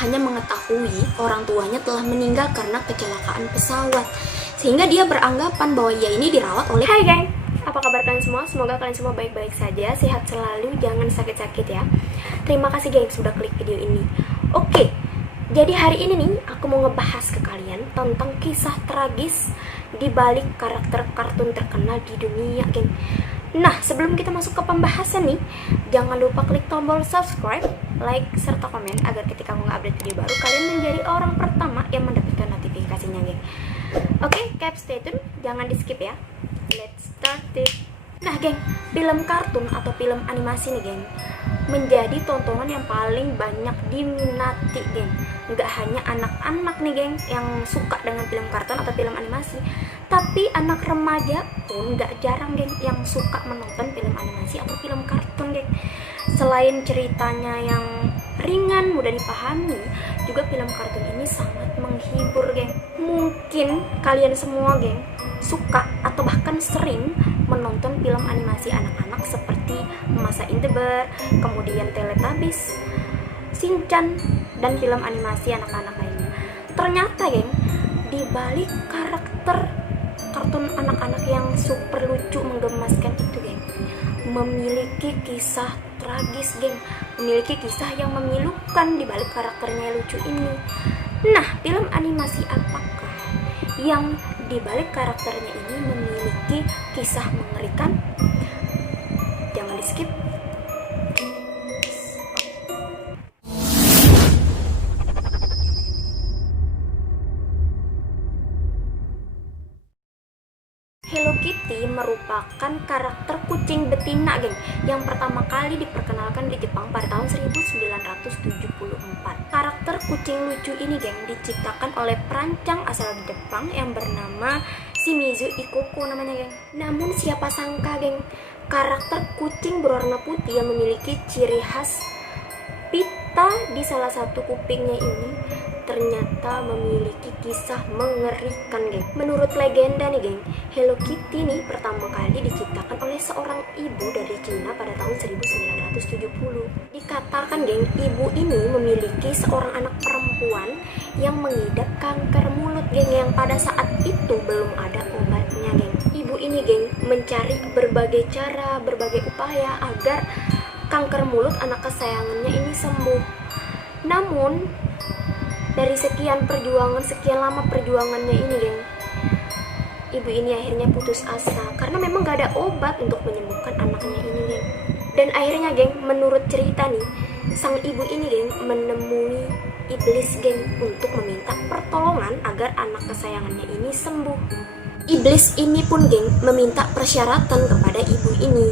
hanya mengetahui orang tuanya telah meninggal karena kecelakaan pesawat. Sehingga dia beranggapan bahwa ia ini dirawat oleh... Hai geng, apa kabar kalian semua? Semoga kalian semua baik-baik saja, sehat selalu, jangan sakit-sakit ya. Terima kasih geng sudah klik video ini. Oke, jadi hari ini nih aku mau ngebahas ke kalian tentang kisah tragis di balik karakter kartun terkenal di dunia geng. Nah, sebelum kita masuk ke pembahasan nih, jangan lupa klik tombol subscribe, like, serta komen agar ketika aku nge-update video baru, kalian menjadi orang pertama yang mendapatkan notifikasinya, geng. Oke, stay tune, jangan di skip ya. Let's start it. Nah, geng, film kartun atau film animasi nih, geng, menjadi tontonan yang paling banyak diminati, geng. Nggak hanya anak-anak nih, geng, yang suka dengan film kartun atau film animasi, tapi anak remaja pun nggak jarang, geng, yang suka menonton film animasi atau film kartun, geng. Selain ceritanya yang ringan, mudah dipahami, juga film kartun ini sangat menghibur, geng. Mungkin kalian semua, geng, suka atau bahkan sering menonton film animasi anak-anak seperti Masa Indeber, kemudian Teletubbies, Shinchan, dan film animasi anak-anak lainnya. Ternyata, geng, di balik karakter kartun anak-anak yang super lucu menggemaskan itu, geng, memiliki kisah tragis, geng, memiliki kisah yang memilukan di balik karakternya lucu ini. Nah, film animasi apakah yang di balik karakternya ini memiliki kisah mengerikan? Jangan di skip. Hello Kitty merupakan karakter kucing betina, geng, yang pertama kali diperkenalkan di Jepang pada tahun 1974. Karakter kucing lucu ini, geng, diciptakan oleh perancang asal Jepang yang bernama Shimizu Ikoko namanya, geng. Namun siapa sangka, geng, karakter kucing berwarna putih yang memiliki ciri khas pita di salah satu kupingnya ini ternyata memiliki kisah mengerikan, geng. Menurut legenda nih, geng, Hello Kitty nih pertama kali diciptakan oleh seorang ibu dari Cina pada tahun 1970. Dikatakan, geng, ibu ini memiliki seorang anak perempuan yang mengidap kanker mulut, geng, yang pada saat itu belum ada obatnya, geng. Ibu ini, geng, mencari berbagai cara, berbagai upaya agar kanker mulut anak kesayangannya ini sembuh. Namun dari sekian lama perjuangannya ini, geng, ibu ini akhirnya putus asa karena memang gak ada obat untuk menyembuhkan anaknya ini, geng. Dan akhirnya, geng, menurut cerita nih, sang ibu ini, geng, menemui iblis, geng, untuk meminta pertolongan agar anak kesayangannya ini sembuh. Iblis ini pun, geng, meminta persyaratan kepada ibu ini.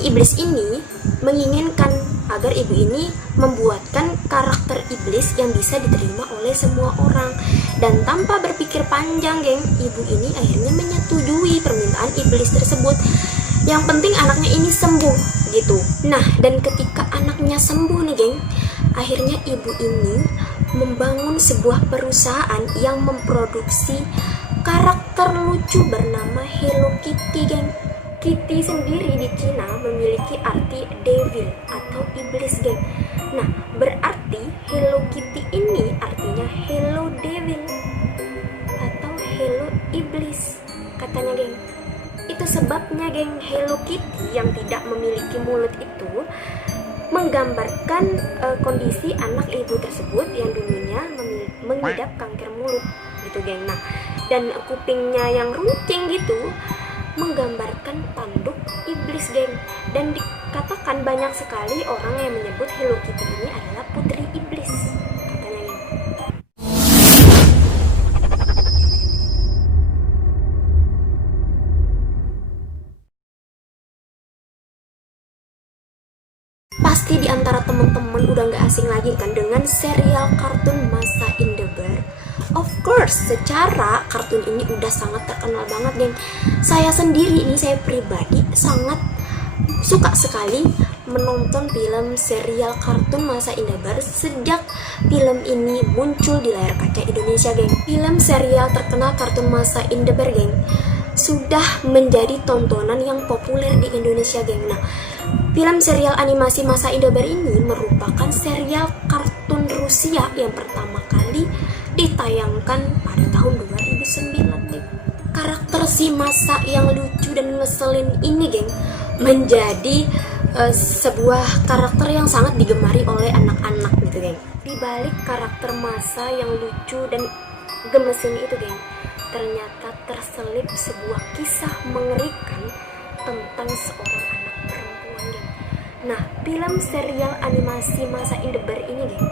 Iblis ini menginginkan agar ibu ini membuatkan karakter iblis yang bisa diterima oleh semua orang. Dan tanpa berpikir panjang, geng, ibu ini akhirnya menyetujui permintaan iblis tersebut. Yang penting anaknya ini sembuh, gitu. Nah, dan ketika anaknya sembuh nih, geng, akhirnya ibu ini membangun sebuah perusahaan yang memproduksi karakter lucu bernama Hello Kitty, geng. Kitty sendiri di Cina memiliki arti devil atau iblis, geng. Nah, berarti Hello Kitty ini artinya Hello Devil atau Hello Iblis, katanya, geng. Itu sebabnya, geng, Hello Kitty yang tidak memiliki mulut itu menggambarkan kondisi anak ibu tersebut yang dulunya mengidap kanker mulut, gitu, geng. Nah, dan kupingnya yang runcing gitu menggambarkan tanduk iblis, geng. Dan dikatakan banyak sekali orang yang menyebut Hello Kitty ini adalah putri iblis, katanya, geng. Pasti di antara teman-teman udah gak asing lagi kan dengan serial kartun Masa Indeber. Of course, secara kartun ini udah sangat terkenal banget, geng. Saya sendiri ini, saya pribadi sangat suka sekali menonton film serial kartun Masa Indeber sejak film ini muncul di layar kaca Indonesia, geng. Film serial terkenal kartun Masa Indeber, geng, sudah menjadi tontonan yang populer di Indonesia, geng. Nah, film serial animasi Masa Indeber ini merupakan serial kartun kartun Rusia yang pertama kali ditayangkan pada tahun 2009, geng. Karakter si Masa yang lucu dan ngeselin ini, geng, menjadi sebuah karakter yang sangat digemari oleh anak-anak gitu, geng. Di balik karakter Masa yang lucu dan gemesin itu, geng, ternyata terselip sebuah kisah mengerikan tentang seorang anak perempuan, geng. Nah, film serial animasi Masa in the Bear ini, geng,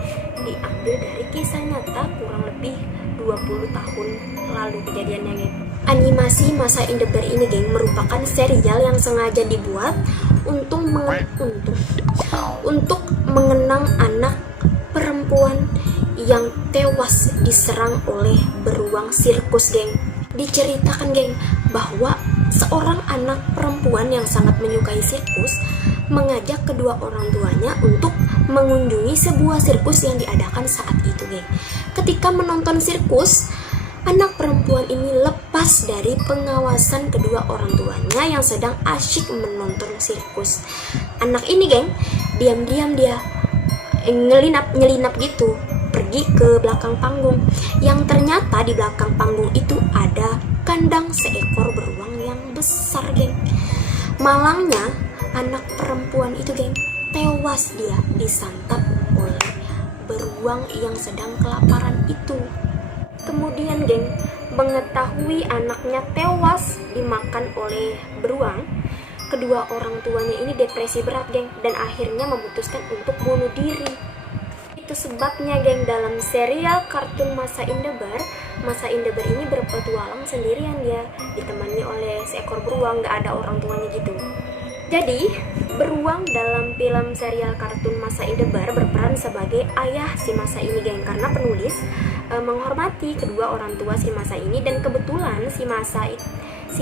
diambil dari kisah nyata kurang lebih 20 tahun lalu kejadiannya, geng. Animasi Masa in the Bear ini, geng, merupakan serial yang sengaja dibuat untuk mengenang anak perempuan yang tewas diserang oleh beruang sirkus, geng. Diceritakan, geng, bahwa seorang anak perempuan yang sangat menyukai sirkus mengajak kedua orang tuanya untuk mengunjungi sebuah sirkus yang diadakan saat itu, geng. Ketika menonton sirkus, anak perempuan ini lepas dari pengawasan kedua orang tuanya yang sedang asyik menonton sirkus. Anak ini, geng, diam-diam dia nyelinap gitu pergi ke belakang panggung, yang ternyata di belakang panggung itu ada kandang seekor beruang yang besar, geng. Malangnya anak perempuan itu, geng, tewas dia disantap oleh beruang yang sedang kelaparan itu. Kemudian, geng, mengetahui anaknya tewas dimakan oleh beruang, kedua orang tuanya ini depresi berat, geng, dan akhirnya memutuskan untuk bunuh diri. Itu sebabnya, geng, dalam serial kartun Masa in the Bear, Masa in the Bear ini berpetualang sendirian, dia ditemani oleh seekor beruang, gak ada orang tuanya gitu. Jadi, beruang dalam film serial kartun Masa in the Bear berperan sebagai ayah si Masa ini, geng, karena penulis menghormati kedua orang tua si Masa ini, dan kebetulan si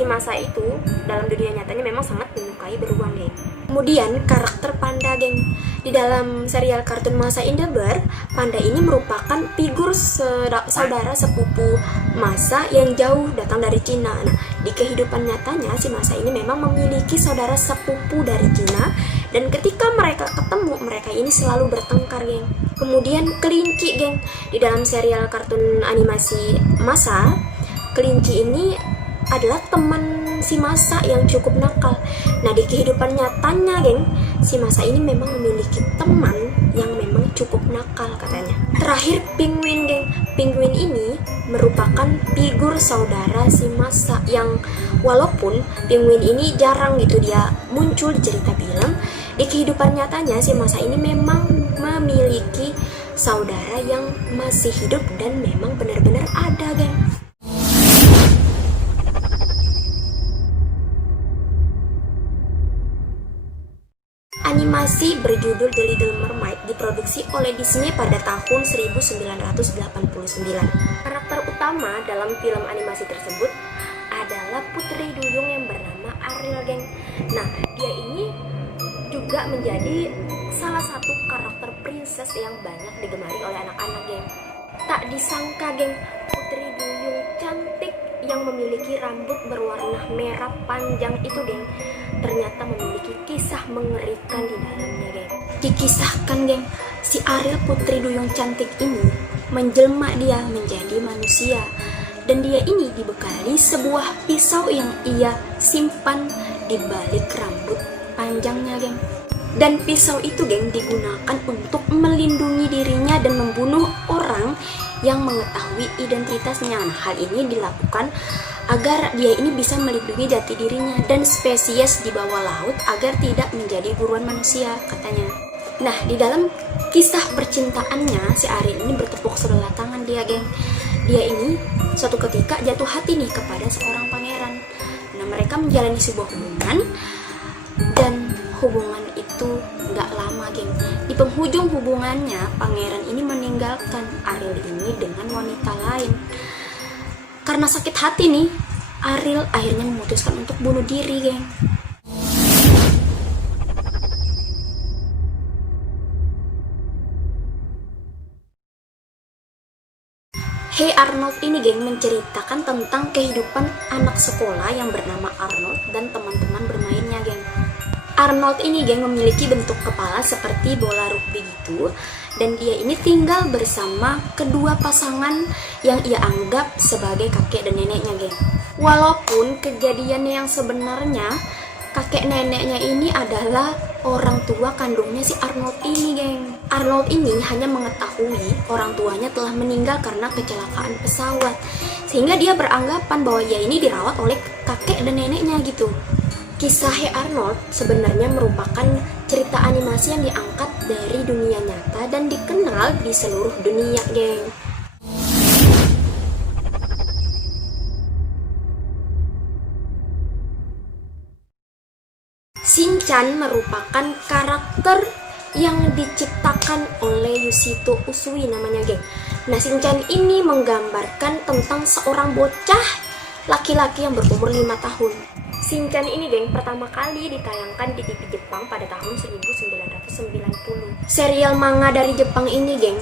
Masa itu dalam dunia nyatanya memang sangat menyukai beruang, geng. Kemudian karakter Panda, geng. Di dalam serial kartun Masa in the Bear, Panda ini merupakan figur saudara sepupu Masa yang jauh datang dari Cina. Nah, di kehidupan nyatanya si Masa ini memang memiliki saudara sepupu dari Cina, dan ketika mereka ketemu, mereka ini selalu bertengkar, geng. Kemudian kelinci, geng. Di dalam serial kartun animasi Masa, kelinci ini adalah teman si Masa yang cukup nakal. Nah, di kehidupan nyatanya, geng, si Masa ini memang memiliki teman yang memang cukup nakal katanya. Terakhir, Penguin, geng. Penguin ini merupakan figur saudara si Masa yang walaupun Penguin ini jarang gitu dia muncul di cerita film, di kehidupan nyatanya si Masa ini memang memiliki saudara yang masih hidup dan memang benar-benar ada, geng. Animasi berjudul The Little Mermaid diproduksi oleh Disney pada tahun 1989. Karakter utama dalam film animasi tersebut adalah putri duyung yang bernama Ariel, geng. Nah, dia ini juga menjadi salah satu karakter princess yang banyak digemari oleh anak-anak, geng. Tak disangka, geng, putri duyung cantik yang memiliki rambut berwarna merah panjang itu, geng, ternyata memiliki kisah mengerikan di dalamnya, geng. Dikisahkan, geng, si Ariel putri duyung cantik ini menjelma dia menjadi manusia, dan dia ini dibekali sebuah pisau yang ia simpan di balik rambut panjangnya, geng. Dan pisau itu, geng, digunakan untuk melindungi dirinya dan membunuh orang yang mengetahui identitasnya. Nah, hal ini dilakukan agar dia ini bisa melindungi jati dirinya dan spesies di bawah laut agar tidak menjadi buruan manusia, katanya. Nah, di dalam kisah percintaannya, si Ariel ini bertepuk sebelah tangan dia, geng. Dia ini suatu ketika jatuh hati nih kepada seorang pangeran. Nah, mereka menjalani sebuah hubungan, dan hubungan itu gak lama, geng. Di penghujung hubungannya, pangeran ini meninggalkan Ariel ini dengan wanita lain. Karena sakit hati nih, Ariel akhirnya memutuskan untuk bunuh diri, geng. Hey Arnold ini, geng, menceritakan tentang kehidupan anak sekolah yang bernama Arnold dan teman-teman bermainnya, geng. Arnold ini geng memiliki bentuk kepala seperti bola rugby gitu, dan dia ini tinggal bersama kedua pasangan yang ia anggap sebagai kakek dan neneknya geng. Walaupun kejadiannya yang sebenarnya kakek neneknya ini adalah orang tua kandungnya si Arnold ini geng. Arnold ini hanya mengetahui orang tuanya telah meninggal karena kecelakaan pesawat, sehingga dia beranggapan bahwa ia ini dirawat oleh kakek dan neneknya gitu. Kisah Arnold sebenarnya merupakan cerita animasi yang diangkat dari dunia nyata dan dikenal di seluruh dunia, geng. Shinchan merupakan karakter yang diciptakan oleh Yoshito Usui namanya, geng. Nah, Shinchan ini menggambarkan tentang seorang bocah laki-laki yang berumur 5 tahun. Shinchan ini geng pertama kali ditayangkan di TV Jepang pada tahun 1990. Serial manga dari Jepang ini geng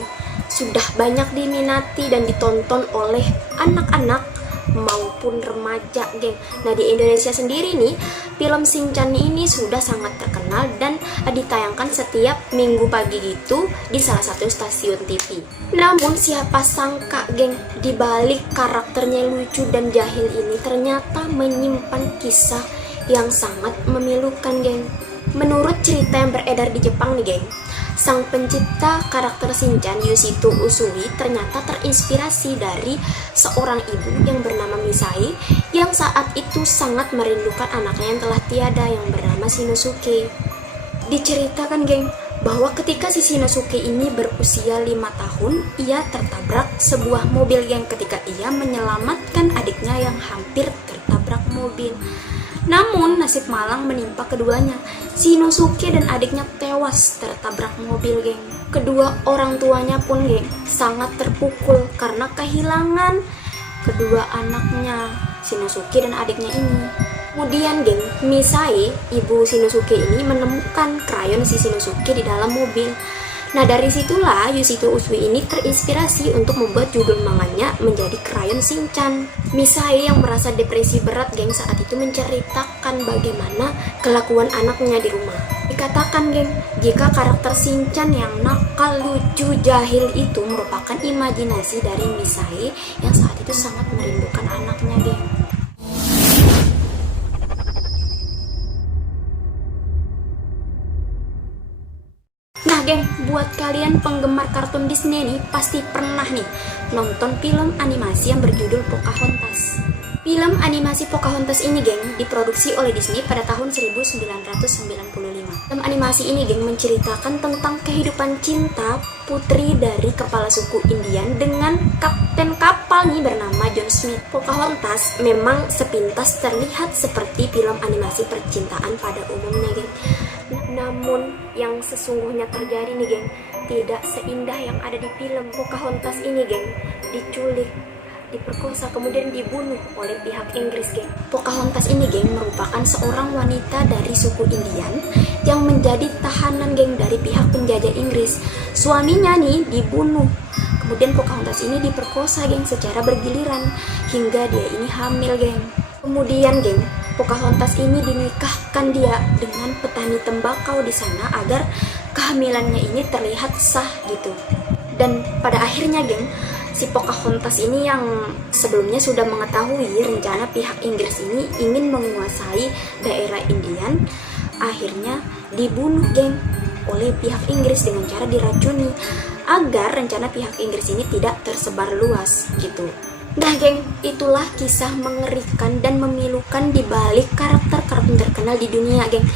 sudah banyak diminati dan ditonton oleh anak-anak maupun remaja geng. Nah, di Indonesia sendiri nih, film Shinchan ini sudah sangat terkenal dan ditayangkan setiap minggu pagi gitu di salah satu stasiun TV. Namun siapa sangka geng, di balik karakternya lucu dan jahil ini ternyata menyimpan kisah yang sangat memilukan geng. Menurut cerita yang beredar di Jepang nih geng, sang pencipta karakter Shinchan, Yoshito Usui, ternyata terinspirasi dari seorang ibu yang bernama Misai yang saat itu sangat merindukan anaknya yang telah tiada yang bernama Shinosuke. Diceritakan geng bahwa ketika si Shinosuke ini berusia 5 tahun, ia tertabrak sebuah mobil geng ketika ia menyelamatkan adiknya yang hampir tertabrak mobil. Namun nasib malang menimpa keduanya. Shinosuke dan adiknya tewas tertabrak mobil geng. Kedua orang tuanya pun geng sangat terpukul karena kehilangan kedua anaknya, Shinosuke dan adiknya ini. Kemudian geng, Misai, ibu Shinosuke ini menemukan krayon si Shinosuke di dalam mobil. Nah, dari situlah Yoshito Usui ini terinspirasi untuk membuat judul manganya menjadi krayon Shinchan. Misai yang merasa depresi berat geng saat itu menceritakan bagaimana kelakuan anaknya di rumah. Dikatakan geng, jika karakter Shinchan yang nakal, lucu, jahil itu merupakan imajinasi dari Misai yang saat itu sangat merindukan anaknya geng. Nah geng, buat kalian penggemar kartun Disney nih, pasti pernah nih nonton film animasi yang berjudul Pocahontas. Film animasi Pocahontas ini geng diproduksi oleh Disney pada tahun 1995. Film animasi ini geng menceritakan tentang kehidupan cinta putri dari kepala suku Indian dengan kapten kapal nih bernama John Smith. Pocahontas memang sepintas terlihat seperti film animasi percintaan pada umumnya geng. Namun yang sesungguhnya terjadi nih geng tidak seindah yang ada di film. Pocahontas ini geng diculik, diperkosa, kemudian dibunuh oleh pihak Inggris geng. Pocahontas ini geng merupakan seorang wanita dari suku Indian yang menjadi tahanan geng dari pihak penjajah Inggris. Suaminya nih dibunuh, kemudian Pocahontas ini diperkosa geng secara bergiliran hingga dia ini hamil geng. Kemudian geng, Pocahontas ini dinikahkan dia dengan petani tembakau di sana agar kehamilannya ini terlihat sah gitu. Dan pada akhirnya geng, si Pocahontas ini yang sebelumnya sudah mengetahui rencana pihak Inggris ini ingin menguasai daerah Indian, akhirnya dibunuh geng oleh pihak Inggris dengan cara diracuni agar rencana pihak Inggris ini tidak tersebar luas gitu. Nah geng, itulah kisah mengerikan dan memilukan di balik karakter kartun terkenal di dunia geng.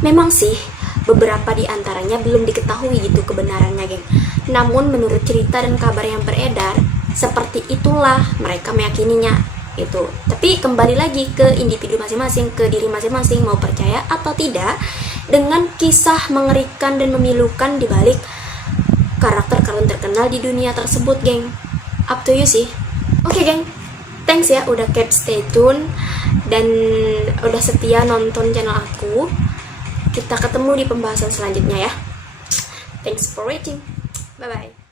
Memang sih beberapa di antaranya belum diketahui gitu kebenarannya geng. Namun menurut cerita dan kabar yang beredar, seperti itulah mereka meyakininya gitu. Tapi kembali lagi ke individu masing-masing, ke diri masing-masing mau percaya atau tidak dengan kisah mengerikan dan memilukan di balik karakter kartun terkenal di dunia tersebut geng. Up to you sih. Oke geng, thanks ya udah keep stay tune dan udah setia nonton channel aku. Kita ketemu di pembahasan selanjutnya ya. Thanks for watching. Bye bye.